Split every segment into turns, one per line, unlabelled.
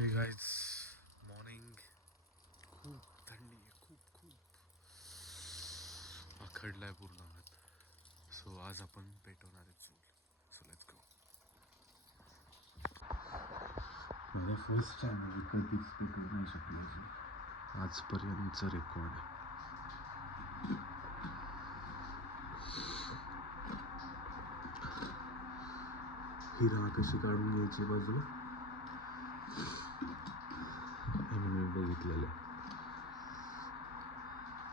हे guys morning खूप थंडी आहे खूप खूप. आखडलाय पूर्ण हात. सो आज आपण पेटवणार आहे चूल सो लेट्स गो
माझा फर्स्ट चॅनल कधीच पेटवू नाही शकलो अजून.
आजपर्यंतचं रेकॉर्ड आहे. ही राह कशी काढून घ्यायची बाजूला? मी बघितलेलं आहे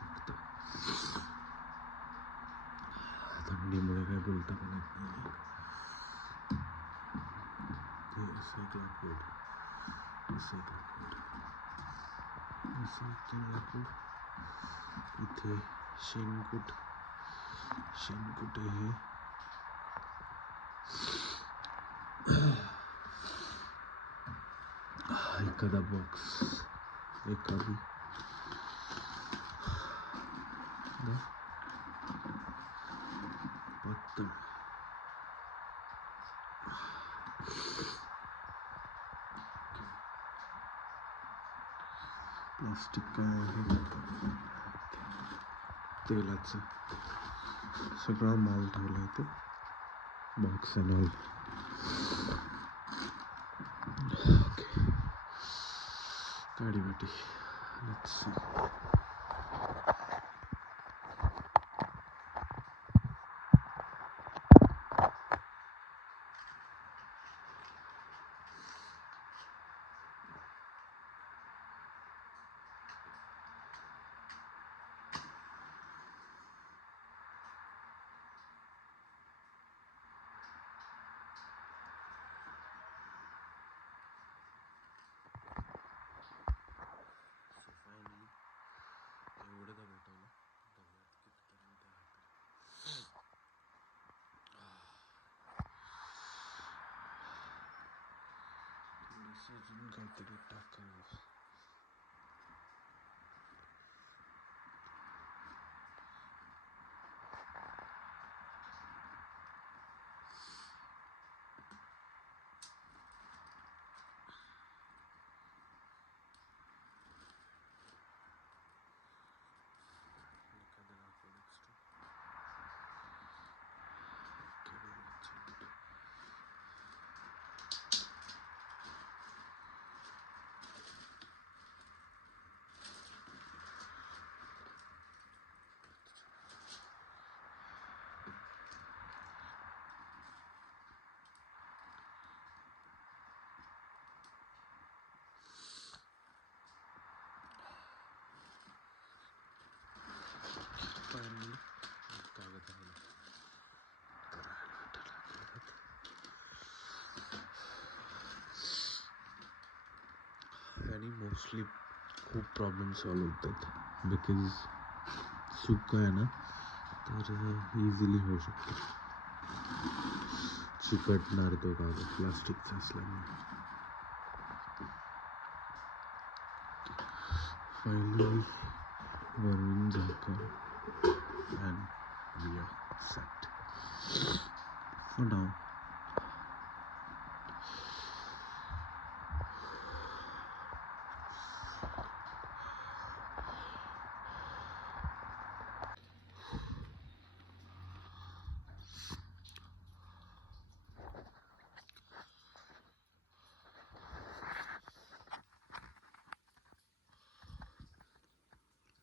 फक्त थंडीमुळे काय बोलता पण येत नाही हे असं एक लाकूड असं एक लाकूड असं एक तीन लाकूड इथे शेणकूट शेणकूट आहे हे। हा एखादा बॉक्स एखादी दा- प्लास्टिक काय आहे? तेलाचं. सगळा माल ठेवला आहे ते. बॉक्स आणि ऑल ओके काडी वाटी लेट्स सी थोडंसं अजून काहीतरी टाकावं एखादं लाकूड extra. केलेलं छान. Finally, एक कागद राहिला. करायला आठवला कागद. आणि मोस्टली खूप प्रॉब्लेम सॉल्व होतात. बिकॉज सुख आहे ना तर इझिली होऊ शकतो. चिकटणार तो कागद प्लास्टिकचा असल्यामुळे. फायनली वरून झाकण and we are set for नाव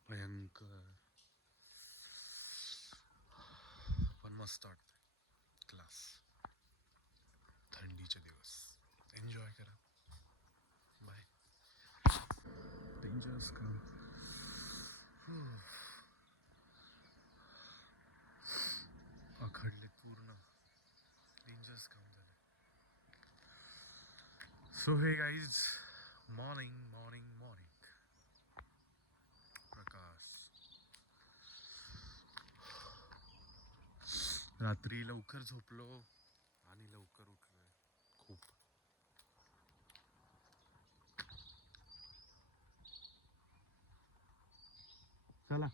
भयंकर पण मस्त वाटतं क्लास थंडीचे दिवस. एन्जॉय करा. बाय डेंजरस काम आखडले पूर्ण. डेंजरस काम झालं. सो हे गाईज मॉर्निंग मॉर्निंग मॉर्निंग रात्री लवकर झोपलो आणि लवकर उठलोय. खूप. चला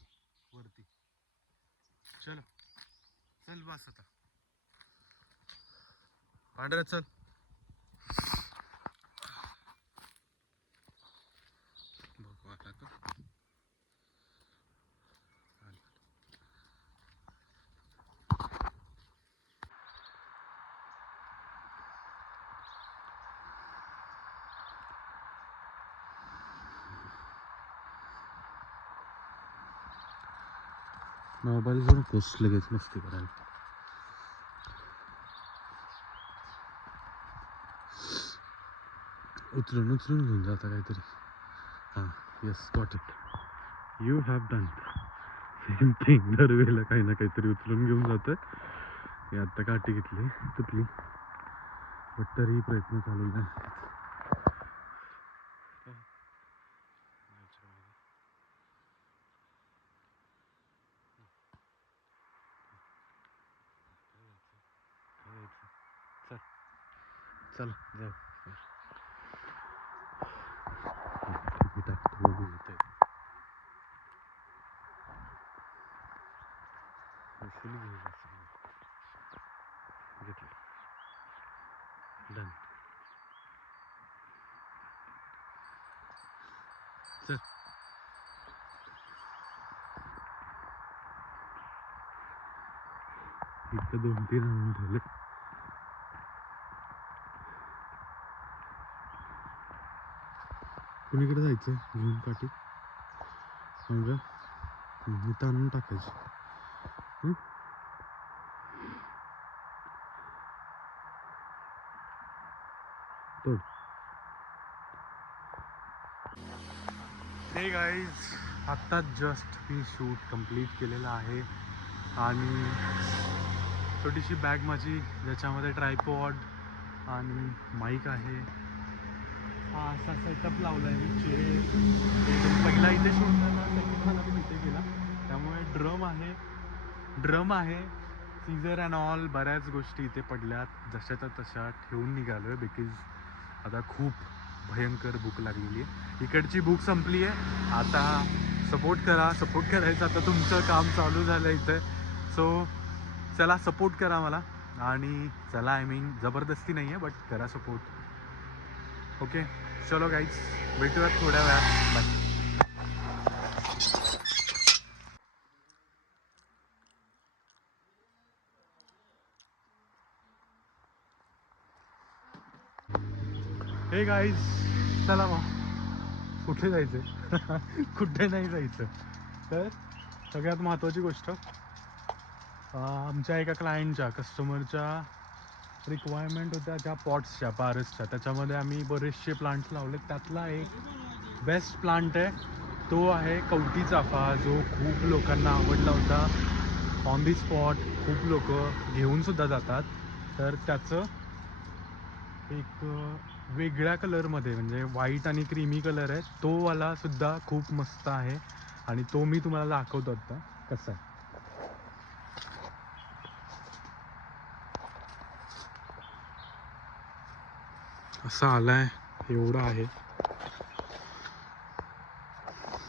वरती. चल. चल बस आता. पांढरा चल.
मोबाईल घेऊन नकोस लगेच मस्ती करायला. उचलून उचलून घेऊन जाता काहीतरी. हां yes got it you have done same thing दरवेळेला काही ना काहीतरी उचलून घेऊन जातं हे आत्ता काठी घेतली तुटली. बट तरीही प्रयत्न चालू नाही चल चल जाऊ. घेतलं डन चल इथं दोन तीन ठेवले कुणीकडे जायचं? घेऊन काठी समजा. इथं आणून टाकायची. हं? तोड हे गाईज आत्ताच जस्ट मी शूट कंप्लीट केलेला आहे. आणि छोटीशी बॅग माझी ज्याच्यामध्ये ट्रायपॉड आणि माईक आहे. हा असा सेटअप लावला आहे मी जे पहिला इथे शूट झाला सेकंड झाला मी इथे गेला. त्यामुळे ड्रम आहे ड्रम आहे सीझर अँड ऑल बऱ्याच गोष्टी इथे पडल्यात. जशाच्या तशा ठेवून निघालो आहे बिकॉज आता खूप भयंकर भूक लागलेली आहे. इकडची भूक संपली आहे. आता सपोर्ट करा सपोर्ट करायचं. आता तुमचं काम चालू झालं इथे. सो चला सपोर्ट करा मला. आणि चला आय मीन जबरदस्ती नाही आहे बट करा सपोर्ट ओके चलो गाईज भेटूयात थोड्या वेळात. बाय हे गाईज चला मग. कुठे जायचं कुठे नाही जायचं. तर सगळ्यात महत्त्वाची गोष्ट आमच्या एका क्लायंटच्या कस्टमरच्या रिक्वायरमेंट होत्या त्या पॉट्सच्या पारसच्या. त्याच्यामध्ये आम्ही बरेचसे प्लांट लावले त्यातला एक बेस्ट प्लांट आहे. तो आहे कवटी चाफा जो खूप लोकांना आवडला होता. ऑन दी स्पॉट खूप लोक घेऊनसुद्धा जातात. तर त्याचं एक वेगळ्या कलरमध्ये म्हणजे व्हाईट आणि क्रीमी कलर आहे. तो वाला सुद्धा खूप मस्त आहे. आणि तो मी तुम्हाला दाखवतो आत्ता कसा आहे. असा आलाय एवढा आहे.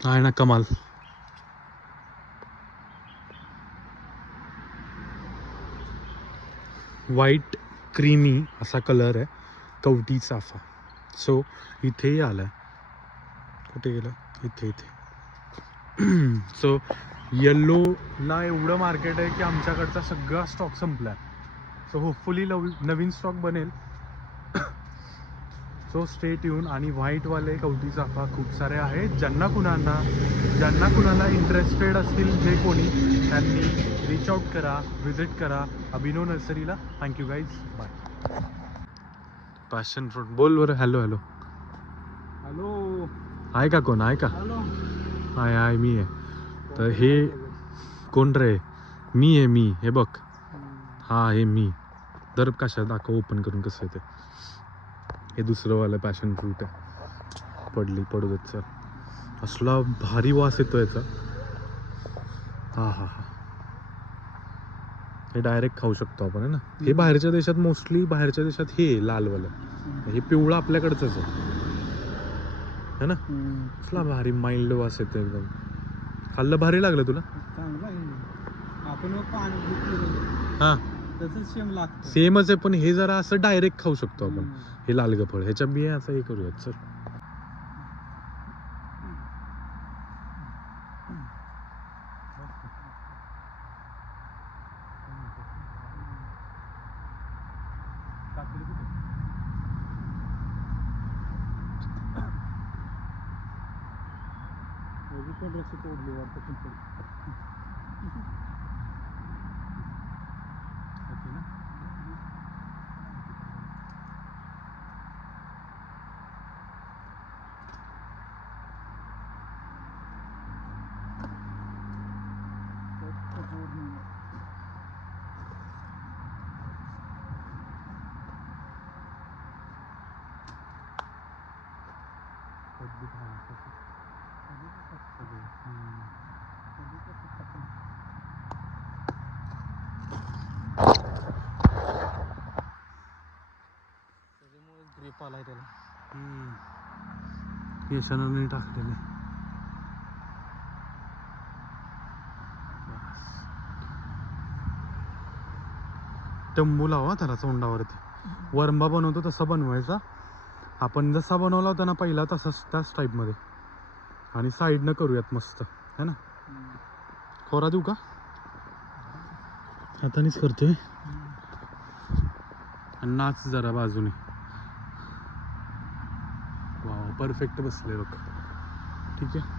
काय ना कमाल. व्हाईट क्रीमी असा कलर आहे कवटी चाफा सो इथेही आलाय. कुठे गेला? इथे इथे. सो येल्लोला एवढं मार्केट आहे की आमच्याकडचा सगळा स्टॉक संपला आहे सो होपफुली लव नवीन स्टॉक बनेल. सो स्टेट येऊन आणि व्हाईटवाले कवटी चाफा खूप सारे आहेत. ज्यांना कुणाला ज्यांना कुणाला इंटरेस्टेड असतील जे कोणी त्यांनी रीच आउट करा विजिट करा. Abhinav नर्सरीला. Thank you guys bye passion fruit बोल बरं. हॅलो हॅलो
हॅलो
आहे का कोण? आहे का?
हॅलो
आहे आहे मी आहे. तर हे कोण रे? मी आहे मी. हे बघ. हा हे मी. दर कशा दाखव ओपन करून कसं आहे ते. हे दुसरं वालं पॅशन फ्रूट आहे. पडली पडू चल. असला भारी वास येतो याचा. हा हा हा. हे डायरेक्ट खाऊ शकतो आपण है ना? हे. बाहेरच्या देशात मोस्टली बाहेरच्या देशात हे लालवालं हे पिवळं आपल्याकडचंच आहे. है ना? कसला भारी माइल्ड वास येतो एकदम. खाल्लं भारी लागलं तुला? हा.
तसंच सेम लागतं
सेमच आहे पण हे जरा असं डायरेक्ट खाऊ शकतो आपण
हम्म.
हे लालगं फळ ह्याच्या बिया असं हे करूयात
पण रस्ते तोडली.
हम्म.
ग्रीप आलाय त्याला.
हम्म. टाकलेले. लावा त्याला चोंडावरती वरंबा बनवतो तसा बनवायचा. आपण जसा बनवला होता ना पहिला तसाच त्याच टाईपमध्ये आणि साईडनं करूयात मस्त है ना? खोरा देऊ का? हातानेच करतोय. आणि नाच जरा बाजूने. वा परफेक्ट बसले लोक. ठीक आहे?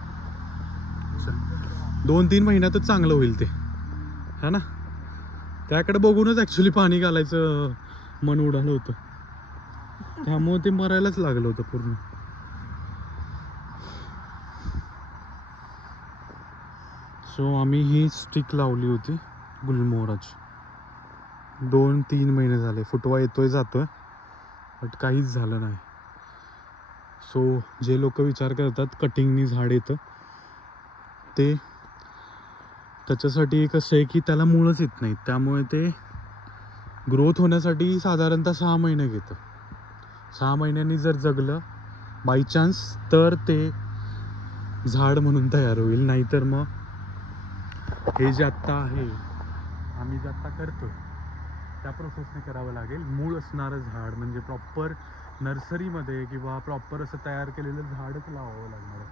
दोन तीन महिन्यातच चांगलं होईल ते. है ना? त्याकडे बघूनच ॲक्च्युली पाणी घालायचं मन उडालं होतं. त्यामुळे ते मरायलाच लागलं होतं पूर्ण. सो आम्ही ही स्टिक लावली होती गुलमोहराची. दोन तीन महिने झाले. फुटवा येतोय जातोय बट काहीच झालं नाही. सो जे लोक विचार करतात कटिंगनी झाड येतं ते त्याच्यासाठी कसं आहे की त्याला मुळंच येत नाही त्यामुळे ते ग्रोथ होण्यासाठी साधारणतः सहा महिने घेतं. सहा महिन्यांनी जर जगलं बाय चान्स तर ते झाड म्हणून तयार होईल. नाहीतर मग हे जे आत्ता आहे आम्ही जे आत्ता करतो त्या प्रोसेसने करावं लागेल. मूळ असणारं झाड म्हणजे प्रॉपर नर्सरीमध्ये किंवा प्रॉपर असं तयार केलेलं झाडच लावावं लागणार आहे.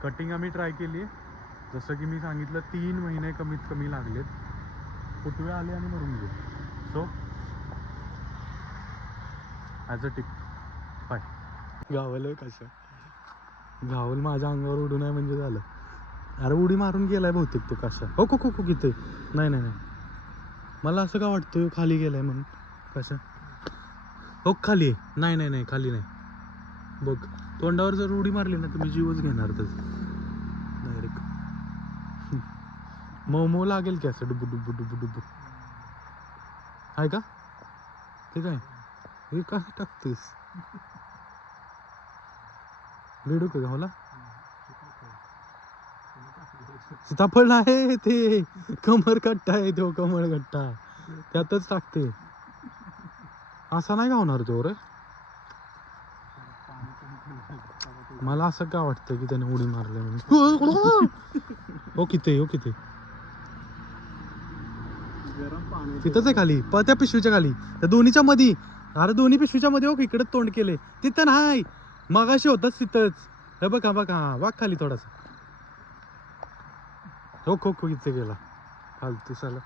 कटिंग आम्ही ट्राय केली आहे जसं की मी सांगितलं तीन महिने कमीत कमी लागलेत. फुटवे आले आणि मरून गेले. So as a tip by गावलं कसं गावल माझ्या अंगावर उडू नये म्हणजे झालं. अरे उडी मारून गेलाय बहुतेक तो कशा. हो को को किती नाही नाही नाही. मला असं का वाटतं हो, खाली गेलाय म्हणून. कशा? हो खाली आहे. नाही नाही नाही खाली नाही. बघ तोंडावर जर उडी मारली ना तर मी जीवच घेणार तर. डायरेक्ट मऊ मऊ लागेल की असं डुबू डुबू डुबू डुबू. आहे का? ठीक आहे. काय टाकतेस? भेडू का गावाला सीताफळ नाही ते. कमर कट्टा आहे तो कमळ कट्टा त्यातच टाकते. असा नाही गावणार तो रे. मला असं का वाटतं की त्याने उडी मारली म्हणून? हो किती हो किती? तिथंच आहे खाली. त्या पिशवीच्या खाली. त्या दोन्हीच्या मध्ये अरे दोन्ही पिशवीच्या मध्ये हो इकडे तोंड केले तिथं नाही. मगाशी होतच तिथंच. हे बघा बघा वाघ खाली थोडासा. हो खो खो इथे गेला. फालतू साला.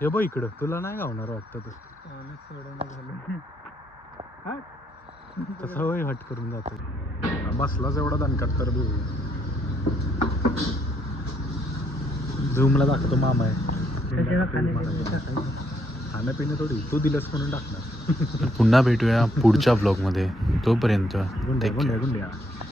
हे बघ इकडं. तुला नाही गावणार वाटतं तर. तसा होय हट करून जातो. बसलाच एवढा दणकट तर झूमला दाखवतो मामा आहे खाणं थोडी. तू दिलंस म्हणून टाकणार.
पुन्हा भेटूया पुढच्या ब्लॉगमध्ये तोपर्यंत